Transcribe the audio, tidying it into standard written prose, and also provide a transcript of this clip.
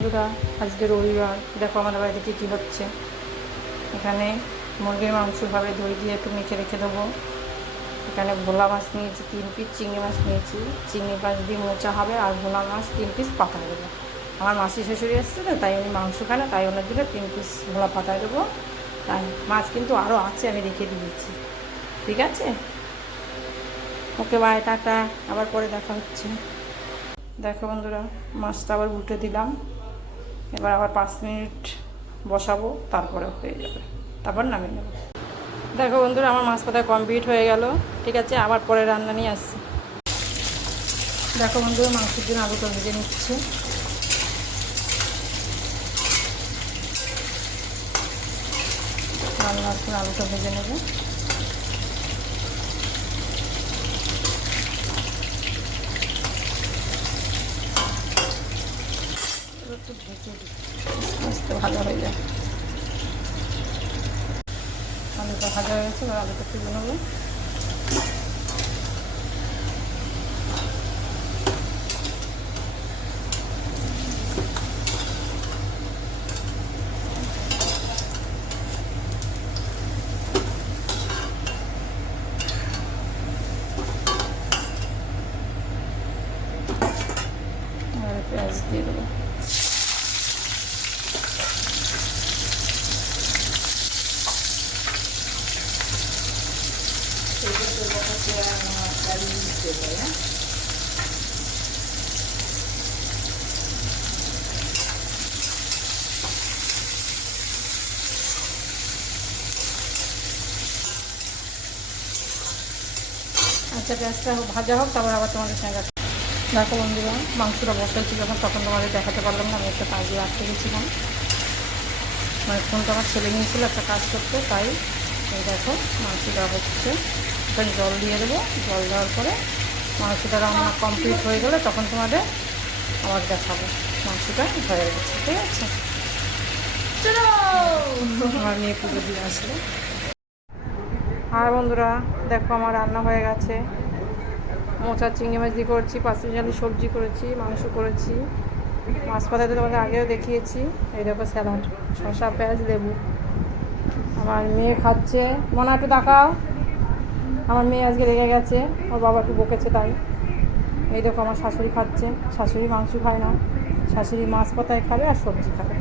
বন্ধুরা, আজকে রবিবার। দেখো আমাদের বাড়িতে কী কী হচ্ছে। এখানে মুরগির মাংসভাবে দই দিয়ে একটু মেখে রেখে দেবো। এখানে ভোলা মাছ নিয়েছি 3 পিস, চিংড়ি মাছ নিয়েছি, চিংড়ি মাছ দিয়ে মোচা হবে, আর ভোলা মাছ 3 পিস পাতায় দেবো। আমার মাসি শাশুড়ি এসছে তো, তাই উনি মাংস খায় না, তাই ওনার জন্য 3 পিস ভোলা পাতায় দেবো। তাই মাছ কিন্তু আরও আছে, আমি রেখে দিয়েছি। ঠিক আছে, ওকে বাই, টাটা, আবার পরে দেখা হচ্ছে। দেখো বন্ধুরা, মাছটা আবার উল্টে দিলাম। এবার আবার 5 মিনিট বসাবো, তারপরে হয়ে যাবে, তারপর নামিয়ে নেব। দেখো বন্ধুরা, আমার মাছ পাতা কমপ্লিট হয়ে গেল। ঠিক আছে, আবার পরে রান্না নিয়ে আসছি। দেখো বন্ধুরা, মাংসের জন্য আলুটা ভেজে নিচ্ছে। রান্নার পর আলুটা ভেজে নেবে। একটু ভেজে দিই, আস্তে ভালো হয়ে যায়। আলুটা ভাজা হয়ে গেছে, এবার আলুটা তুলে নেবো। আর পেঁয়াজ দিয়ে দেবো। আচ্ছা, পেঁয়াজটা ভাজা হোক, তারপর আবার তোমাদের সঙ্গে। দেখো বন্ধুরা, মাংসটা বসাচ্ছি যখন, তখন তোমাদের দেখাতে পারলাম না, আমি একটা কাজে আটকে গেছিলাম। মানে ফোনটা আমার ছেলে নিয়েছিল একটা কাজ করতে, তাই এই দেখো মাংসটা হচ্ছে। এখানে জল দিয়ে দেবো। জল দেওয়ার পরে মাংসটা রান্না কমপ্লিট হয়ে গেলে তখন তোমাদের আবার দেখাবো মাংসটা হয়ে গেছে। ঠিক আছে, চলো আমার মেয়ে পুজো দিয়ে আসলে। আর বন্ধুরা, দেখো আমার রান্না হয়ে গেছে। মোচা চিংড়ি মাছ দিয়ে করেছি, পাঁচমিশালি সবজি করেছি, মাংস করেছি, মাছ পাতাতে তোমাদের আগেও দেখিয়েছি। এই দেখো স্যালাড, শসা, পেঁয়াজ, লেবু। আমার মেয়ে খাচ্ছে। মনে একটু দেখাও। আমার মেয়ে আজকে রেগে গেছে, ওর বাবা একটু বকেছে তাই। এই দেখো আমার শাশুড়ি খাচ্ছে। শাশুড়ি মাংস খায় না, শাশুড়ি মাছ পাতায় খাবে আর সবজি খাবে।